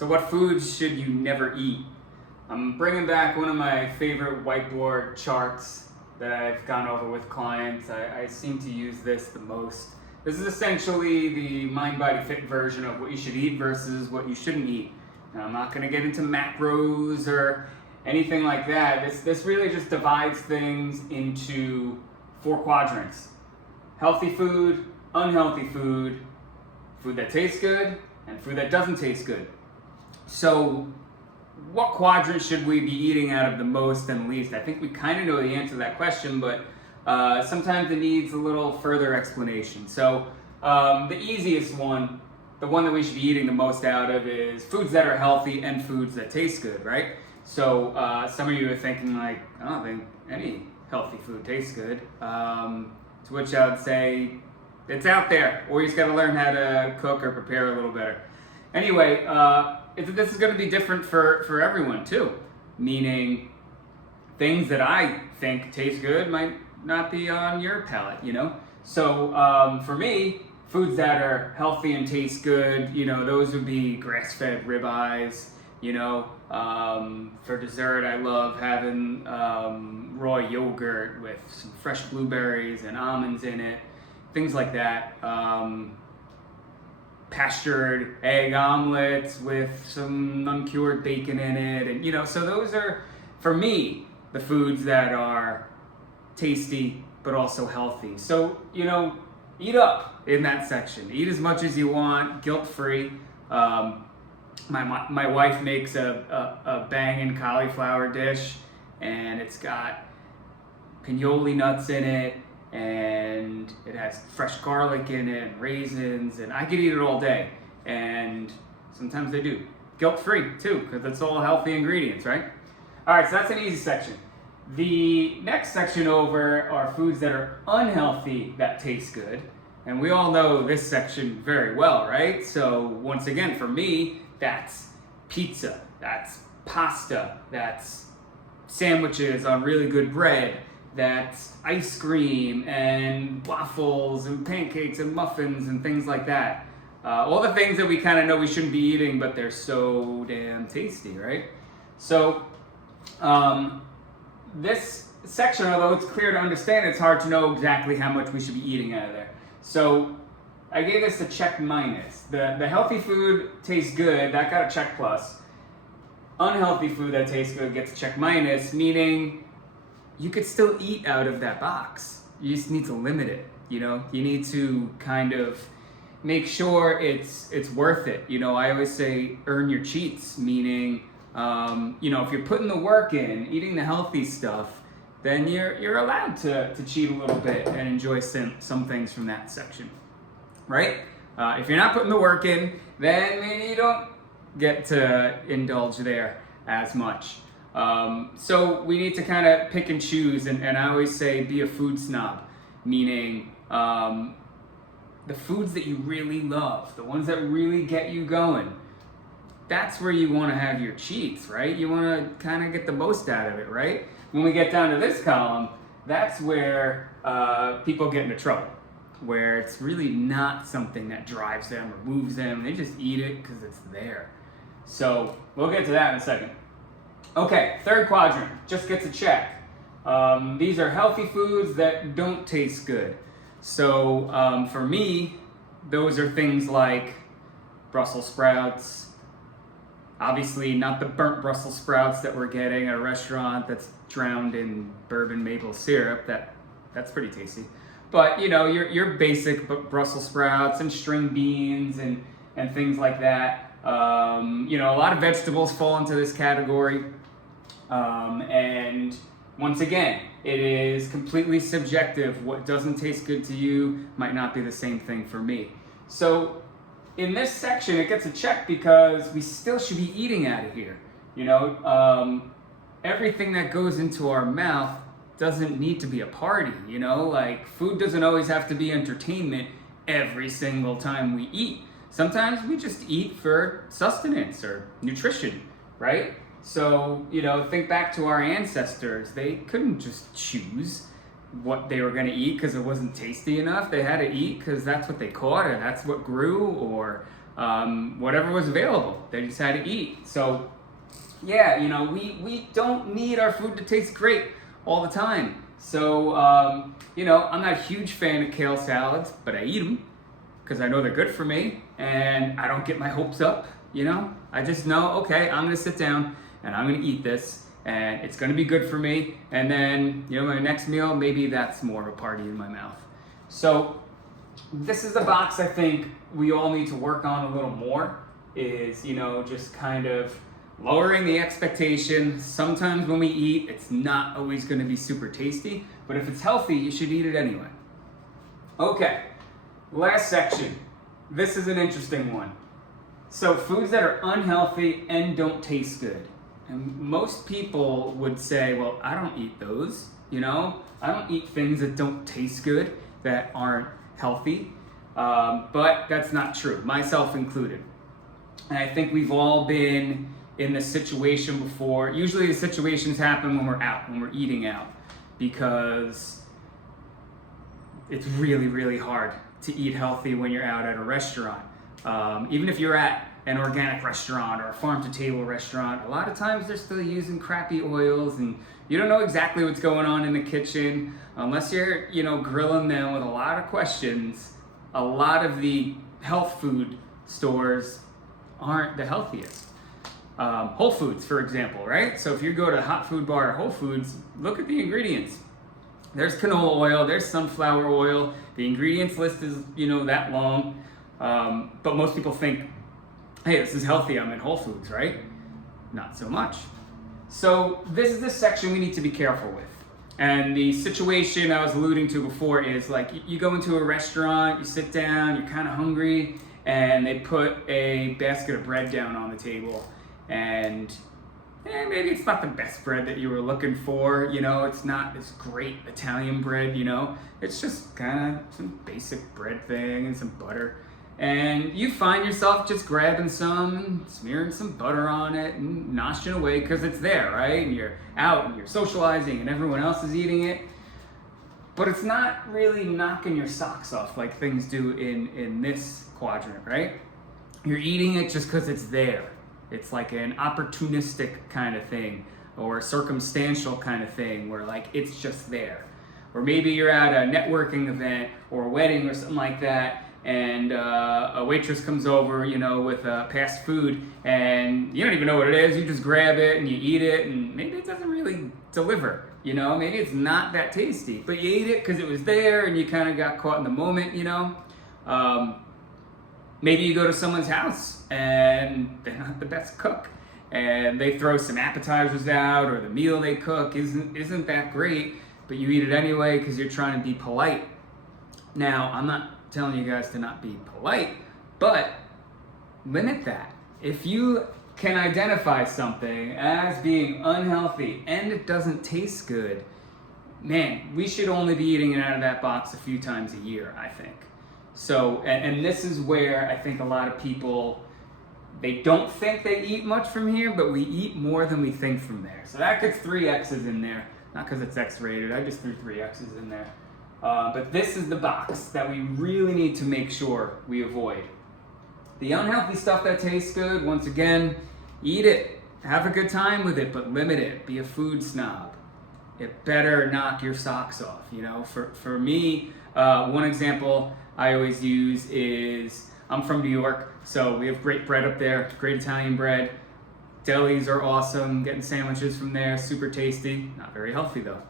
So what foods should you never eat? I'm bringing back one of my favorite whiteboard charts that I've gone over with clients. I seem to use this the most. This is essentially the mind, body, fit version of what you should eat versus what you shouldn't eat. Now, I'm not going to get into macros or anything like that. This really just divides things into 4 quadrants. Healthy food, unhealthy food, food that tastes good, and food that doesn't taste good. So what quadrant should we be eating out of the most and least? I think we kind of know the answer to that question, but sometimes it needs a little further explanation. So the easiest one, the one that we should be eating the most out of, is foods that are healthy and foods that taste good, right? So some of you are thinking like, I don't think any healthy food tastes good. To which I would say, it's out there, or you just gotta learn how to cook or prepare a little better. Anyway, this is gonna be different for everyone too. Meaning, things that I think taste good might not be on your palate, you know? So for me, foods that are healthy and taste good, you know, those would be grass-fed ribeyes, you know. For dessert, I love having raw yogurt with some fresh blueberries and almonds in it, things like that. Pastured egg omelets with some uncured bacon in it, and you know, so those are, for me, the foods that are tasty but also healthy. So, you know, eat up in that section. Eat as much as you want, guilt-free. My wife makes a banging cauliflower dish, and it's got pinoli nuts in it, and it has fresh garlic in it, and raisins, and I could eat it all day. And sometimes I do. Guilt-free too, because it's all healthy ingredients, right? All right, so that's an easy section. The next section over are foods that are unhealthy that taste good. And we all know this section very well, right? So once again, for me, that's pizza, that's pasta, that's sandwiches on really good bread, that's ice cream and waffles and pancakes and muffins and things like that. All the things that we kind of know we shouldn't be eating, but they're so damn tasty, right? So this section, although it's clear to understand, it's hard to know exactly how much we should be eating out of there. So I gave this a check minus. The healthy food tastes good, that got a check plus. Unhealthy food that tastes good gets a check minus, meaning you could still eat out of that box. You just need to limit it, you know? You need to kind of make sure it's worth it. You know, I always say earn your cheats, meaning, you know, if you're putting the work in, eating the healthy stuff, then you're allowed to cheat a little bit and enjoy some things from that section, right? If you're not putting the work in, then maybe you don't get to indulge there as much. So we need to kind of pick and choose, and I always say be a food snob, meaning the foods that you really love, the ones that really get you going, that's where you want to have your cheats, right? You want to kind of get the most out of it, right? When we get down to this column, that's where people get into trouble, where it's really not something that drives them or moves them. They just eat it because it's there. So we'll get to that in a second. Okay, third quadrant, just gets a check. These are healthy foods that don't taste good. So for me, those are things like Brussels sprouts. Obviously not the burnt Brussels sprouts that we're getting at a restaurant that's drowned in bourbon maple syrup. That's pretty tasty. But you know, your basic Brussels sprouts and string beans and things like that. You know, a lot of vegetables fall into this category. And once again, it is completely subjective. What doesn't taste good to you might not be the same thing for me. So in this section, it gets a check because we still should be eating out of here. You know, everything that goes into our mouth doesn't need to be a party, you know? Like, food doesn't always have to be entertainment every single time we eat. Sometimes we just eat for sustenance or nutrition, right? So, you know, think back to our ancestors. They couldn't just choose what they were going to eat because it wasn't tasty enough. They had to eat because that's what they caught or that's what grew, or whatever was available, they just had to eat. So yeah, you know, we don't need our food to taste great all the time. So, you know, I'm not a huge fan of kale salads, but I eat them because I know they're good for me and I don't get my hopes up, you know? I just know, okay, I'm gonna sit down and I'm gonna eat this and it's gonna be good for me. And then, you know, my next meal, maybe that's more of a party in my mouth. So this is the box I think we all need to work on a little more is, you know, just kind of lowering the expectation. Sometimes when we eat, it's not always going to be super tasty, but if it's healthy, you should eat it anyway. Okay, last section. This is an interesting one. So foods that are unhealthy and don't taste good. And most people would say, well, I don't eat those, you know? I don't eat things that don't taste good, that aren't healthy. But that's not true, myself included. And I think we've all been in this situation before. Usually the situations happen when we're out, when we're eating out, because it's really, really hard to eat healthy when you're out at a restaurant. Even if you're at an organic restaurant or a farm-to-table restaurant, a lot of times they're still using crappy oils and you don't know exactly what's going on in the kitchen unless you're, you know, grilling them with a lot of questions. A lot of the health food stores aren't the healthiest. Whole Foods, for example, right? So if you go to a hot food bar at Whole Foods, look at the ingredients. There's canola oil, there's sunflower oil. The ingredients list is, you know, that long. But most people think, hey, this is healthy, I'm in Whole Foods, right? Not so much. So this is the section we need to be careful with. And the situation I was alluding to before is like, you go into a restaurant, you sit down, you're kind of hungry, and they put a basket of bread down on the table. And maybe it's not the best bread that you were looking for, you know, it's not this great Italian bread, you know, it's just kind of some basic bread thing and some butter. And you find yourself just grabbing some and smearing some butter on it and noshing away because it's there, right? And you're out and you're socializing and everyone else is eating it. But it's not really knocking your socks off like things do in this quadrant, right? You're eating it just because it's there. It's like an opportunistic kind of thing or a circumstantial kind of thing where like it's just there. Or maybe you're at a networking event or a wedding or something like that and a waitress comes over, you know, with fast food and you don't even know what it is. You just grab it and you eat it and maybe it doesn't really deliver, you know, maybe it's not that tasty, but you ate it because it was there and you kind of got caught in the moment, you know. Maybe you go to someone's house and they're not the best cook and they throw some appetizers out or the meal they cook isn't that great, but you eat it anyway because you're trying to be polite. Now, I'm not telling you guys to not be polite, but limit that. If you can identify something as being unhealthy and it doesn't taste good, man, we should only be eating it out of that box a few times a year, I think. So, and this is where I think a lot of people, they don't think they eat much from here, but we eat more than we think from there. So that gets 3 X's in there. Not because it's X-rated, I just threw 3 X's in there. But this is the box that we really need to make sure we avoid. The unhealthy stuff that tastes good, once again, eat it. Have a good time with it, but limit it. Be a food snob. It better knock your socks off. You know, for me, one example I always use is, I'm from New York, so we have great bread up there, great Italian bread. Delis are awesome, getting sandwiches from there, super tasty, not very healthy though.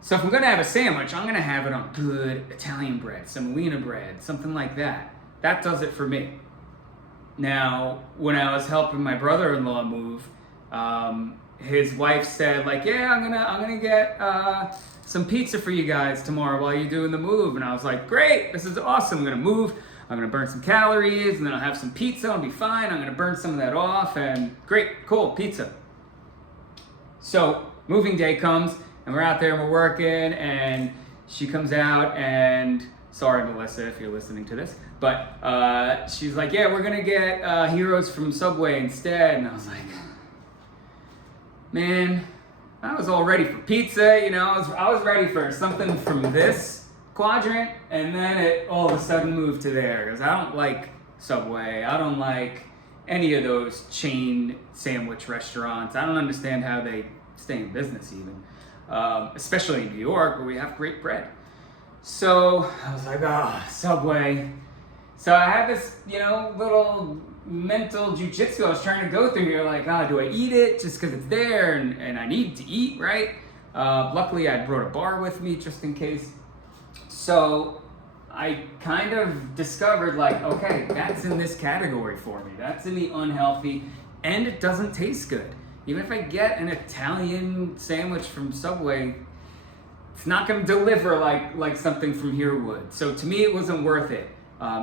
So if I'm gonna have a sandwich, I'm gonna have it on good Italian bread, semolina bread, something like that. That does it for me. Now, when I was helping my brother-in-law move, his wife said like, yeah, I'm gonna get some pizza for you guys tomorrow while you're doing the move. And I was like, great, this is awesome. I'm gonna move, I'm gonna burn some calories, and then I'll have some pizza, I'll be fine. I'm gonna burn some of that off, and great, cool, pizza. So moving day comes, and we're out there and we're working, and she comes out and, sorry Melissa if you're listening to this, but she's like, yeah, we're gonna get Heroes from Subway instead. And I was like, man, I was all ready for pizza, you know, I was ready for something from this quadrant, and then it all of a sudden moved to there, because I don't like Subway. I don't like any of those chain sandwich restaurants. I don't understand how they stay in business even, especially in New York where we have great bread. So I was like, Subway. So I had this, little mental jujitsu I was trying to go through here. Like, do I eat it just because it's there and I need to eat, right? Luckily, I brought a bar with me just in case. So I kind of discovered, like, okay, that's in this category for me. That's in the unhealthy, and it doesn't taste good. Even if I get an Italian sandwich from Subway, it's not going to deliver like something from here would. So to me, it wasn't worth it.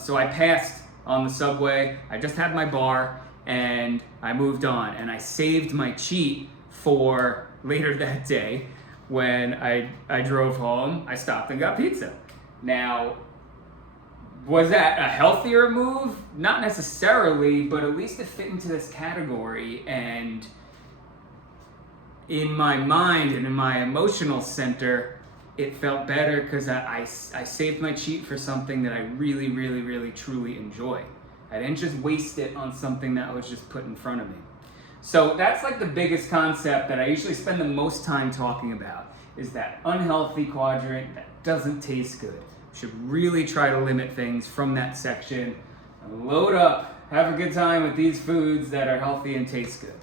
So I passed on the Subway. I just had my bar, and I moved on. And I saved my cheat for later that day. When I drove home, I stopped and got pizza. Now, was that a healthier move? Not necessarily, but at least it fit into this category. And in my mind and in my emotional center, it felt better because I saved my cheat for something that I really, really, really, truly enjoy. I didn't just waste it on something that was just put in front of me. So that's like the biggest concept that I usually spend the most time talking about, is that unhealthy quadrant that doesn't taste good. Should really try to limit things from that section and load up, have a good time with these foods that are healthy and taste good.